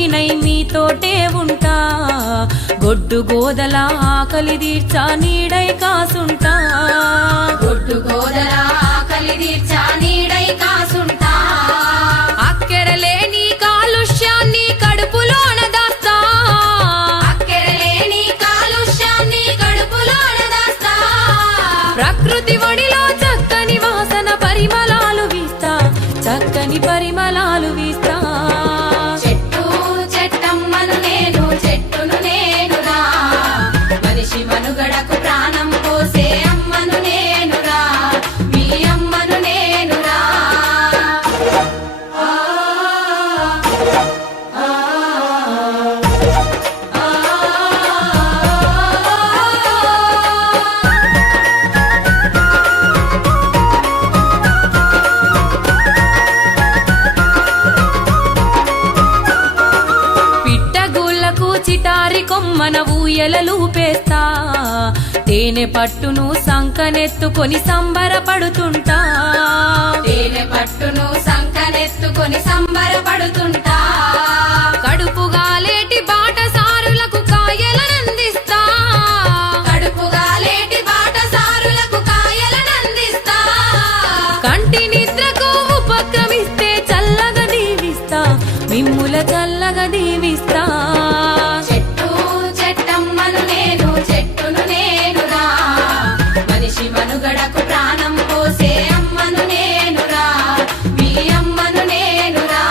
నేనై మీతోటే ఉంటా, గొడ్డు గోదల ఆకలి తీర్చా నీడై కాసుంటా, గొడ్డు గోదల ఆకలి తీర్చా నీడై కాసుంటా, అక్కెరలేని కాలుష్యాన్ని కడుపులోన దాస్తా, అక్కెరలేని కాలుష్యాన్ని కడుపులోన దాస్తా, ప్రకృతి ఒడిలో చక్కని వాసన పరిమళాలు వీస్తా, చక్కని పరిమళాలు వీస్తా. చెట్టు చెట్టమ్మను నేను చెట్టును నేనురా, మనిషి మనుగడకు ప్రాణం పోసే అమ్మను నేనురా, మీ అమ్మను నేనురా. పిట్టగూళ్ళకు చిటారి కొమ్మన ఊయలలూపేస్తా, తేనె పట్టును సంకనెత్తుకొని సంబరపడుతుంటా, తేనె పట్టును సంకనెత్తుకొని సంబరపడుతుంటా, కడుపుగా లేటి బాటసారులకు కాయలనందిస్తా, కడుపుగా లేటి బాటసారులకు కాయలనందిస్తా, కంటి నిద్రకు ఉపక్రమిస్తే చల్లగా దీవిస్తా, మిమ్ముల చల్లగా దీవిస్తా. చెట్టు చెట్టమ్మను నేను చెట్టును నేనురా, మనిషి మనుగడకు ప్రాణం పోసే అమ్మను నేనురా, మీ అమ్మను నేనురా.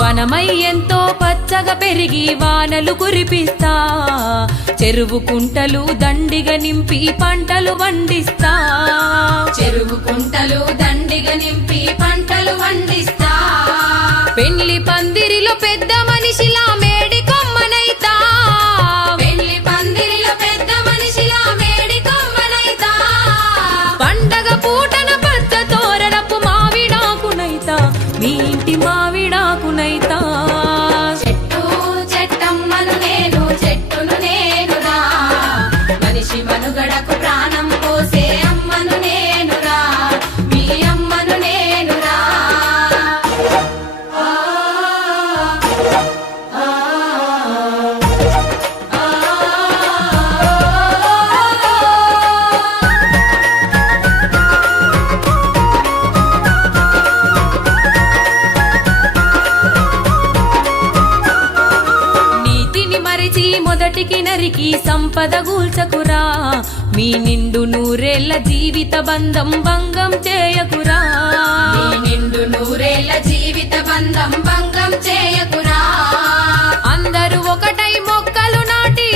వనమై ఎంతో పచ్చగా పెరిగి వానలు కురిపిస్తా, చెరువు కుంటలు దండిగా నింపి పంటలు వండిస్తా, చెరువు కుంటలు దండిగా నింపి పంటలు వండిస్తా, పెళ్లి పందిరిలో పెద్ద మనిషిలా మేడి కొమ్మనైతా, పెళ్లి పందిరిలో పెద్ద మనిషిలా మేడి కొమ్మనైతా, పండగ పూటన పచ్చ తోరణపు మావిడాకునైతా, మీ ఇంటి మావిడాకునైతా. చెట్టు చెట్టమ్మను నేను చెట్టును నేనురా, మనిషి మనుగడకు ప్రాణం పోసే అమ్మను నేనురా, మీ అమ్మను నేనురా. నీతిని మరిచి మొదటికి నరికి సంపద గూల్చకురా, మీ నిండు నూరేళ్ల జీవిత బంధం భంగం చేయకురా, నీ నిండు నూరేళ్ల జీవిత బంధం భంగం చేయకురా, అందరూ ఒకటై మొక్కలు నాటి